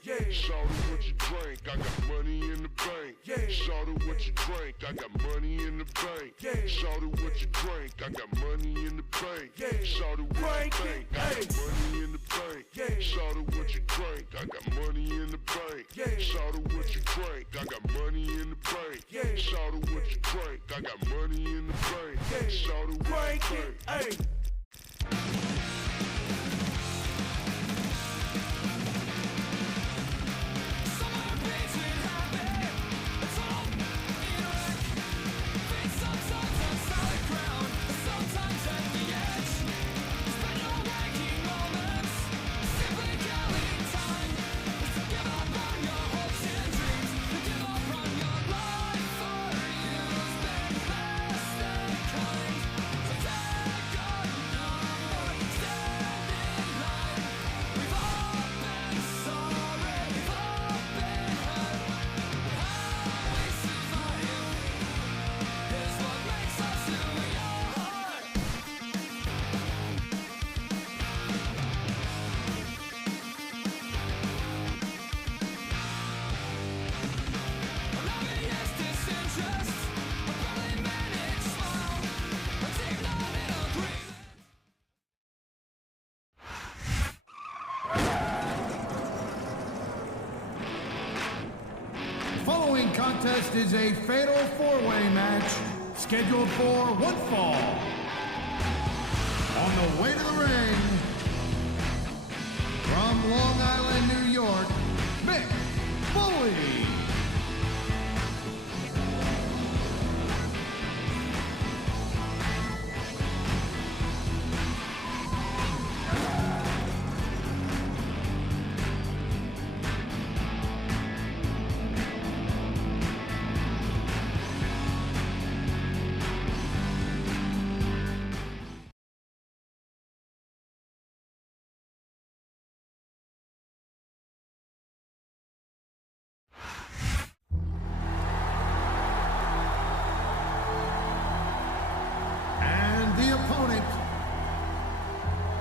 bank. Shawty, what you drink? I got money in the bank. Shawty, what you drink? I got money in the bank. Shawty, what you drink? I got money in the bank. Shawty, what you think? I got money in the bank. Shawty, what you drink? I got money in the bank. Shawty, what you drink? I got money in the bank. Shawty, what you drink? I got money in the bank. Shawty, what you think? Following contest is a fatal four-way match scheduled for one fall. On the way to the ring, from Long Island, New York, Mick, Foley.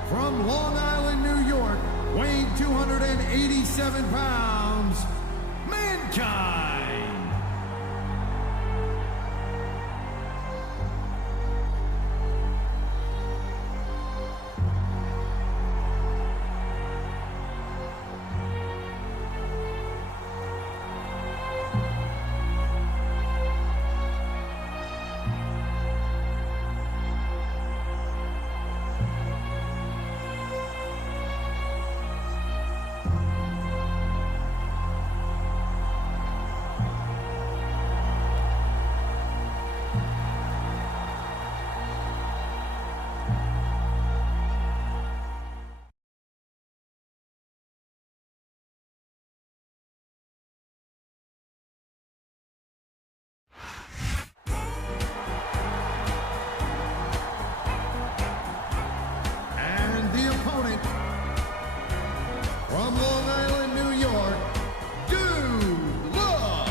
From Long Island, New York, weighing 287 pounds, Mankind. From Long Island, New York, Dude Love.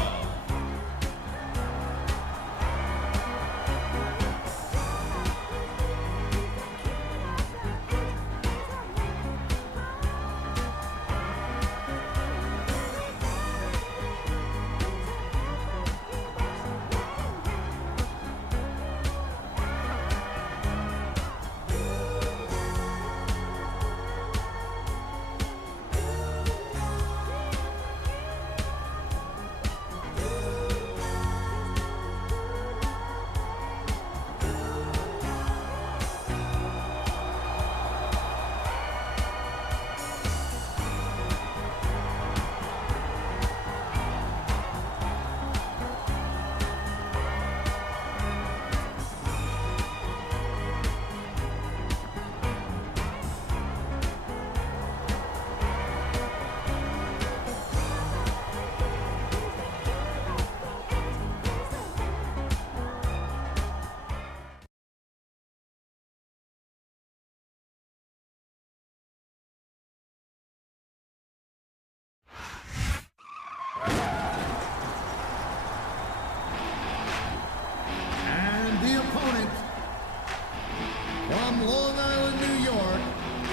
From Long Island, New York,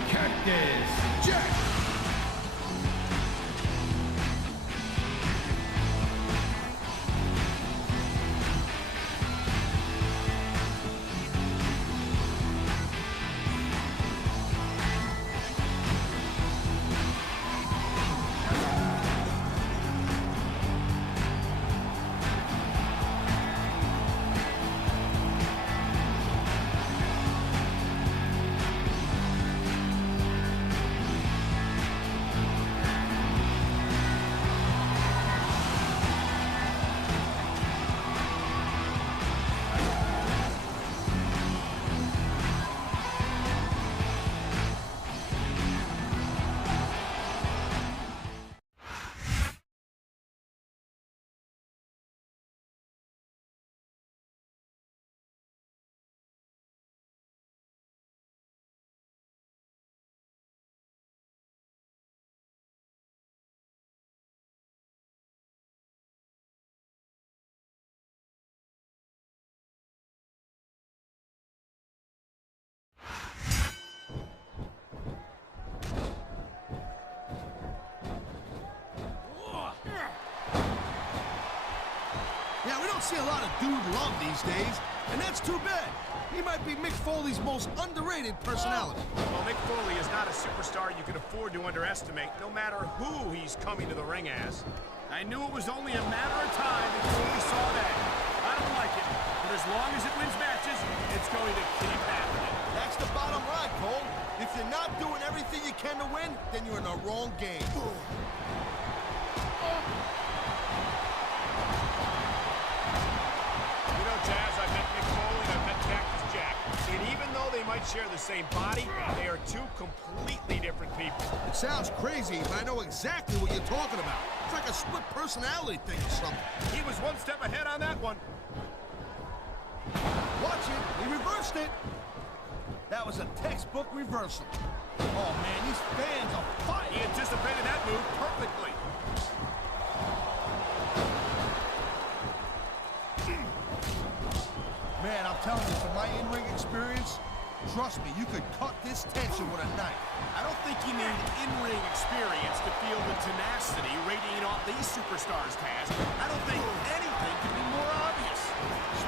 Cactus Jack. see a lot of dude love these days, and that's too bad. He might be Mick Foley's most underrated personality. Well, Mick Foley is not a superstar you can afford to underestimate, no matter who he's coming to the ring as. I knew it was only a matter of time before we saw that. I don't like it, but as long as it wins matches, it's going to keep happening. That's the bottom line, Cole. If you're not doing everything you can to win, then you're in the wrong game. You know, Taz, I've met Mick Foley and I've met Cactus Jack. And even though they might share the same body, they are two completely different people. It sounds crazy, but I know exactly what you're talking about. It's like a split personality thing or something. He was one step ahead on that one. Watch it. He reversed it. That was a textbook reversal. Oh, man, these fans are fighting. He anticipated that move perfectly. Man, I'm telling you, from my in-ring experience, trust me, you could cut this tension with a knife. I don't think you need in-ring experience to feel the tenacity radiating off these superstars, Taz. I don't think anything could be more obvious.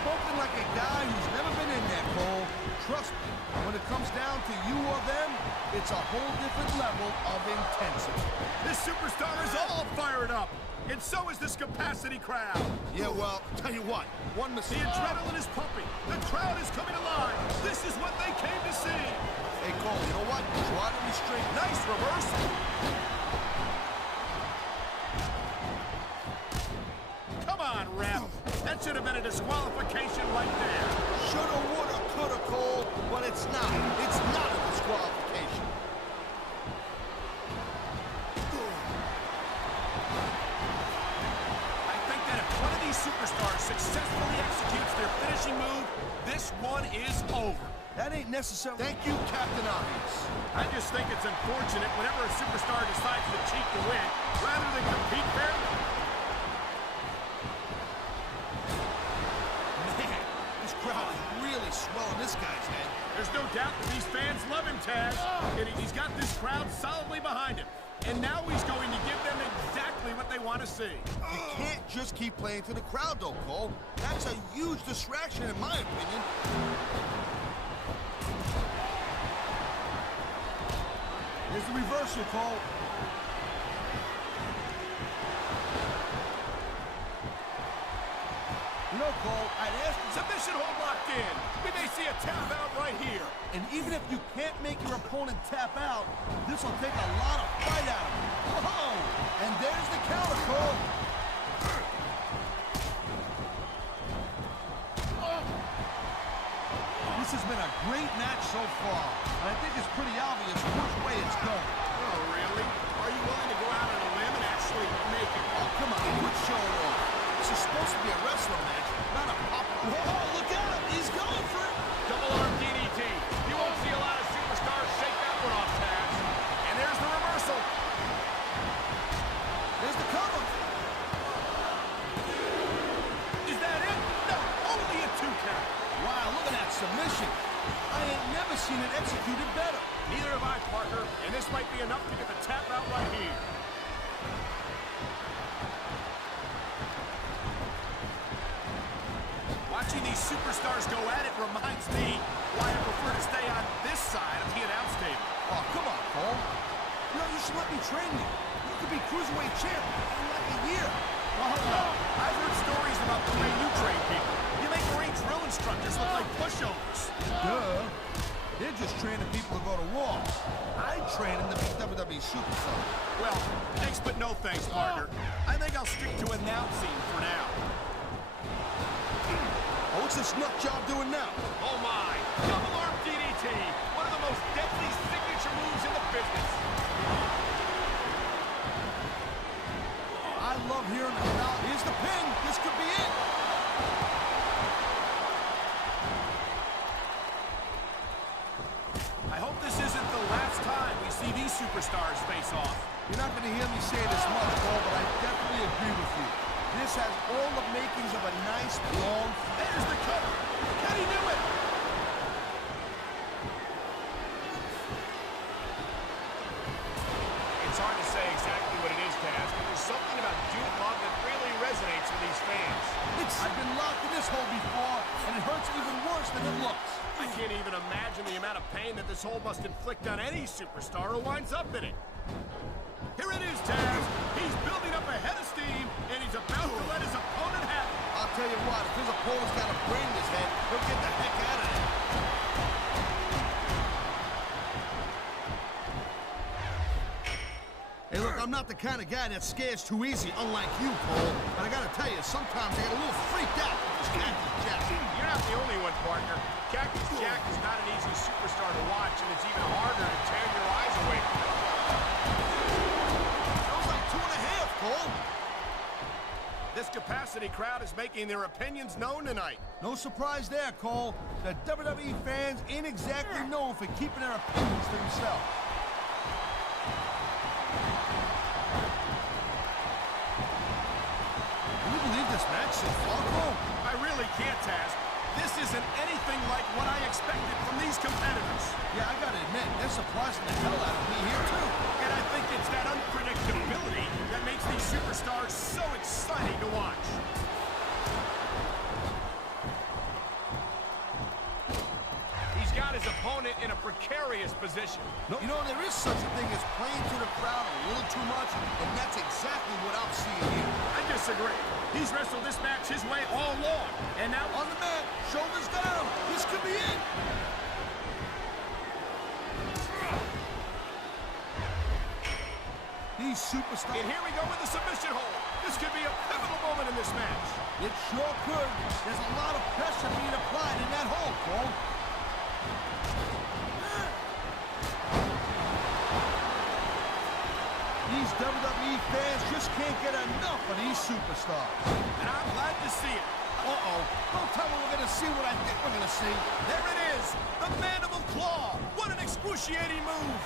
Spoken like a guy who's never been in there, Cole. Trust me, when it comes down to you or them, it's a whole different level of intensity. This superstar is all fired up, and so is this capacity crowd. Yeah, well, tell you what, one mistake. The adrenaline is pumping. The crowd is coming alive. This is what they came to see. Hey, Cole, you know what? Try to restrain. Nice reversal. Come on, ref. That should have been a disqualification right there. Shoulda, woulda, coulda, Cole, but it's not. It's not a disqualification. I think that if one of these superstars successfully executes their finishing move, this one is over. That ain't necessary. Thank you, Captain Obvious. I just think it's unfortunate whenever a superstar decides to cheat to win, rather than compete fairly. Man, this crowd is really swelling this guy's head. There's no doubt that these fans love him, Taz. And he's got this crowd solidly behind him. And now he's going to give them exactly what they want to see. You can't just keep playing to the crowd, though, Cole. That's a huge distraction, in my opinion. Here's the reversal, Cole. You know, Cole, I'd ask you... Submission hold locked in. We may see a tap out right here. And even if you can't make your opponent tap out, this will take a lot of fight out of him. Oh! And there's the counter, Cole. This has been a great match so far. And I think it's pretty obvious which way it's going. Oh, really? Are you willing to go out on a limb and actually make it? Oh, come on, quit showing off. This is supposed to be a wrestling match, not a pop. Whoa, look out! He's going for it! Double arm DDT. You won't see a lot of superstars shake that one off, Taz. And there's the reversal. There's the cover. Is that it? No, only a 2 count. Wow, look at that submission. I ain't never seen it executed better. Neither have I, partner. And this might be enough to get the tap out right here. Watching these superstars go at it reminds me why I prefer to stay on this side of the announce table. Oh, come on, Cole. You know, you should let me train you. You could be cruiserweight champ in like a year. Well, hold on. I've heard stories about the way you train people. You make Marine drill instructors look like pushovers. Duh. They're just training people to go to war. I train them to be WWE superstars. Well, thanks but no thanks, partner. I think I'll stick to announcing for now. Oh, what's this nut job doing now? Oh my, double arm DDT, one of the most deadly signature moves in the business. I love hearing it now. Here's the pin. This could be it. I hope this isn't the last time we see these superstars face off. You're not going to hear me say this much, Cole, but I definitely agree with you. This has all the makings of a nice, long... There's the cover. Can he do it? It's hard to say exactly what it is, Taz, but there's something about Duke Love that really resonates with these fans. It's I've been locked in this hole before, and it hurts even worse than it looks. I can't even imagine the amount of pain that this hole must inflict on any superstar who winds up in it. Here it is, Taz. He's building up a head of steam, and he's about to let his opponent have it. I'll tell you what, if his opponent's got a brain in his head, he'll get the heck out of there. Hey, look, I'm not the kind of guy that scares too easy, unlike you, Cole. But I gotta tell you, sometimes I get a little freaked out with this Cactus Jack. You're not the only one, partner. Cactus Jack is not an easy superstar to watch, and it's even harder to tear your eyes away from him. That was like 2.5, Cole. This capacity crowd is making their opinions known tonight. No surprise there, Cole. The WWE fans ain't exactly known for keeping their opinions to themselves. Can you believe this match so far, Cole? I really can't, Taz. This isn't anything like what I expected from these competitors. Yeah, I gotta admit, they're surprising the hell out of me here, too. And I think it's that unpredictability that makes these superstars so exciting to watch. He's got his opponent in a precarious position. No, you know, there is such a thing as playing to the crowd a little too much, and that's exactly what I'm seeing here. I disagree. He's wrestled this match his way all along. And now On the mat, shoulders down. This could be it. These superstars. And here we go with the submission hold. This could be a pivotal moment in this match. It sure could. There's a lot of pressure being applied in that hole, Cole. These WWE fans just can't get enough of these superstars. And I'm glad to see it. Uh-oh. Don't tell me we're going to see what I think we're going to see. There it is. The mandible claw. What an excruciating move.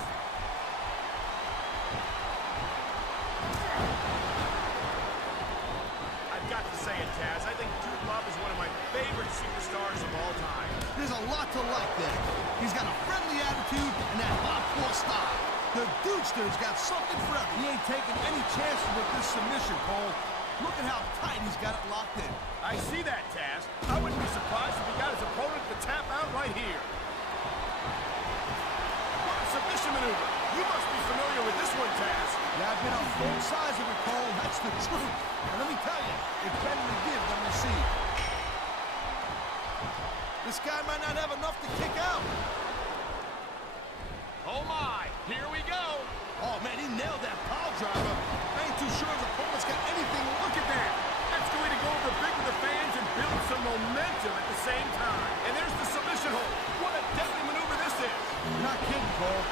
I've got to say it, Taz. I think Dude Love is one of my favorite superstars of all time. There's a lot to like there. He's got a friendly attitude and that hardcore style. The Dudster's got something for him. He ain't taking any chances with this submission, Cole. Look at how tight he's got it locked in. I see that, Taz. I wouldn't be surprised if he got his opponent to tap out right here. What a submission maneuver. You must be familiar with this one, Taz. Yeah, I've been on both sides of it, Cole. That's the truth. And let me tell you, it's better to give than receive. This guy might not have enough to kick out. Oh, my. Here we go. Oh, man, he nailed that pile driver. I ain't too sure his opponent's got anything. Look at that. That's going to go over big with the fans and build some momentum at the same time. And there's the submission hold. What a deadly maneuver this is. You're not kidding, Cole.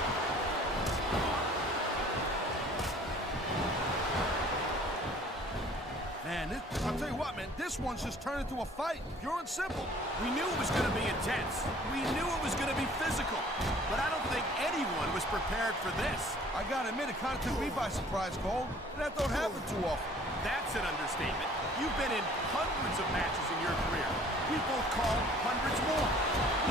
Man, I'll tell you what, man, this one's just turned into a fight, pure and simple. We knew it was going to be intense. We knew it was going to be physical. But I don't think anyone was prepared for this. I gotta admit, it kind of took me by surprise, Cole. That don't happen too often. That's an understatement. You've been in hundreds of matches in your career. We've both called hundreds more.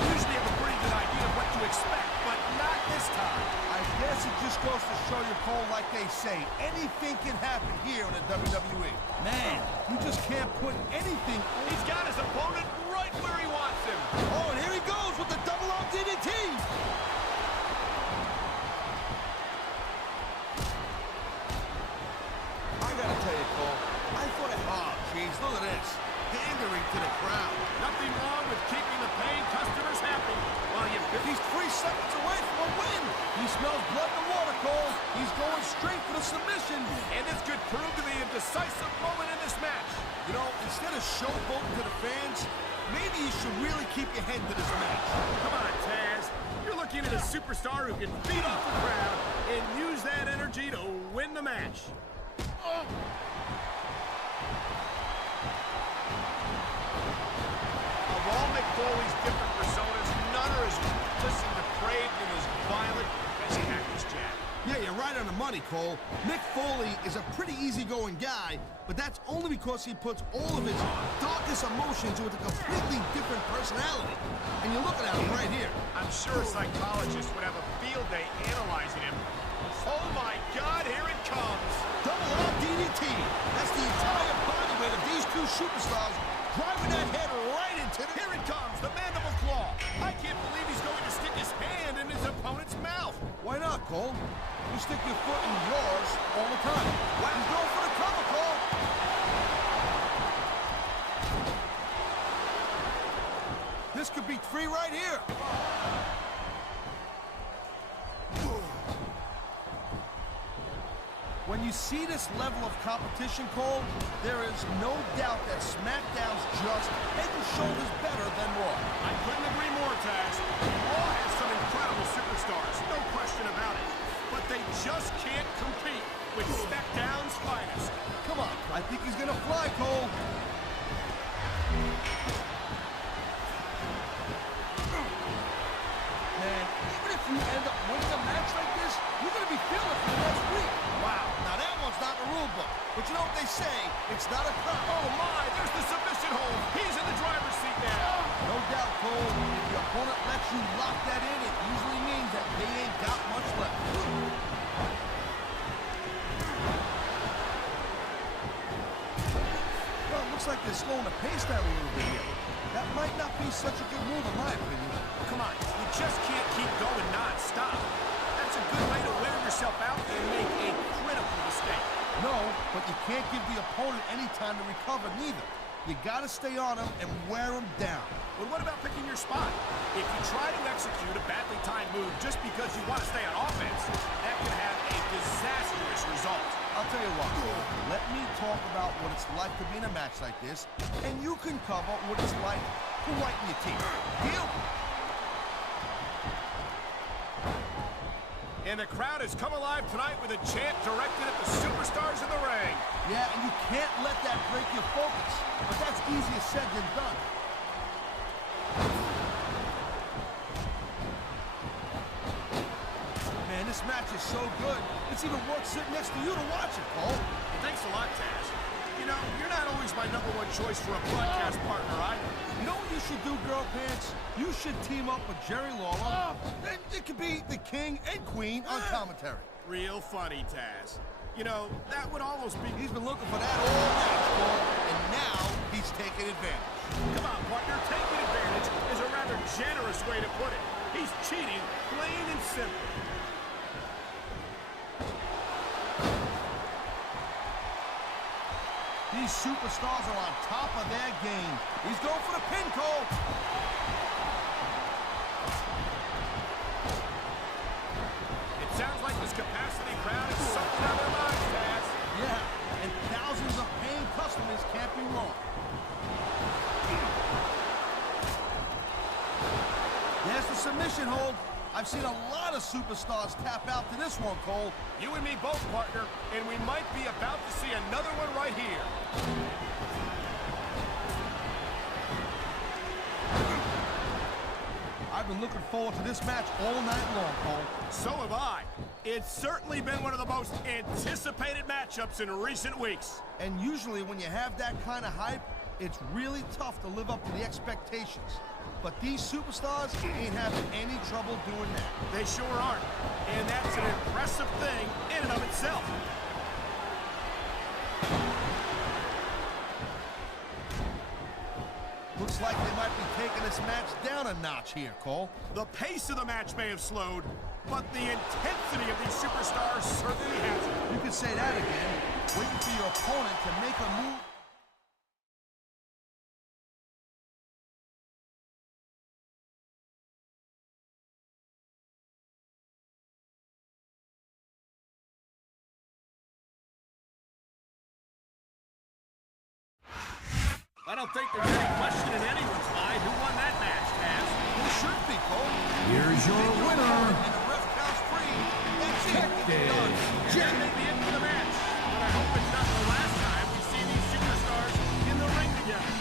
We usually have a pretty good idea of what to expect, but not this time. I guess it just goes to show you, Cole, like they say, anything can happen here in the WWE. Man, you just can't put anything on. He's got his opponent right where he wants him. Oh, and here he goes with the double arm DDT. I gotta tell you, Cole, I thought it... Oh, jeez, look at this. Pandering to the crowd. Nothing wrong with keeping the paying customers happy. While you... He's 3 seconds away from a win. He smells blood in the water, Cole. He's going straight for the submission. And this could prove to be a decisive moment in this match. You know, instead of showboating to the fans, maybe you should really keep your head to this match. Come on, Taz. You're looking at a superstar who can feed off the crowd and use that energy to win the match. Oh. Of all Mick Foley's different personas, none are as ruthless and depraved and as violent as Cactus Jack. Yeah, you're right on the money, Cole. Mick Foley is a pretty easygoing guy, but that's only because he puts all of his darkest emotions with a completely different personality. And you're looking at him right here. I'm sure a psychologist would have a field day analyzing him. Oh my God, here it comes. Double arm DDT. That's the entire body weight of these two superstars driving that head right into the... Here it comes, the mandible claw. I can't believe he's going to stick his hand in his opponent's mouth. Why not, Cole? You stick your foot in yours all the time. He's going for the cover, Cole. This could be 3 right here. When you see this level of competition, Cole, there is no doubt that SmackDown's just head and shoulders better than Raw. I couldn't agree more, Taz. Raw has some incredible superstars, no question about it. But they just can't compete with SmackDown's finest. Come on, I think he's gonna fly, Cole. Man, even if you end up winning a match like this, you're gonna be feeling it for the next week. Wow, now that one's not in the rule book. But you know what they say, it's not a cut. Oh my, there's the submission hold. He's in the driver's seat now. No doubt, Cole, if your opponent lets you lock that in, it usually means that they ain't got much left. Well, it looks like they're slowing the pace down a little bit here. That might not be such a good move, in my opinion. Come on, you just can't keep going non-stop. That's a good way to wear yourself out and make a critical mistake. No, but you can't give the opponent any time to recover, neither. You gotta stay on him and wear him down. But what about picking your spot? If you try to execute a badly timed move just because you want to stay on offense, that can have a disastrous result. I'll tell you what, let me talk about what it's like to be in a match like this, and you can cover what it's like to whiten your teeth. Deal? And the crowd has come alive tonight with a chant directed at the superstars in the ring. Yeah, and you can't let that break your focus. But that's easier said than done. Man, this match is so good, it's even worth sitting next to you to watch it, Cole. Well, thanks a lot, Taz. You know, you're not always my #1 choice for a broadcast partner, You know what you should do, Girl Pants? You should team up with Jerry Lawler. And it could be the king and queen on commentary. Real funny, Taz. You know, that would almost be... He's been looking for that all match, Cole, and now he's taking advantage. Come on, partner, taking advantage is a rather generous way to put it. He's cheating, plain and simple. These superstars are on top of their game. He's going for the pin, Cole. It sounds like this capacity crowd is something on their minds, Taz. Yeah, and thousands of paying customers can't be wrong. There's the submission hold. I've seen a lot of superstars tap out to this one, Cole. You and me both, partner, and we might be about to see another one right here. I've been looking forward to this match all night long, Cole. So have I. It's certainly been one of the most anticipated matchups in recent weeks. And usually when you have that kind of hype, it's really tough to live up to the expectations. But these superstars ain't having any trouble doing that. They sure aren't. And that's an impressive thing in and of itself. Looks like they might be taking this match down a notch here, Cole. The pace of the match may have slowed, but the intensity of these superstars certainly hasn't. You can say that again. Waiting for your opponent to make a move. I don't think there's any question in anyone's mind who won that match, Taz. It should be, Cole. Here's your winner, And the ref counts free. That's it. It's Cactus. done. That may be it for the match, but I hope it's not the last time we see these superstars in the ring together.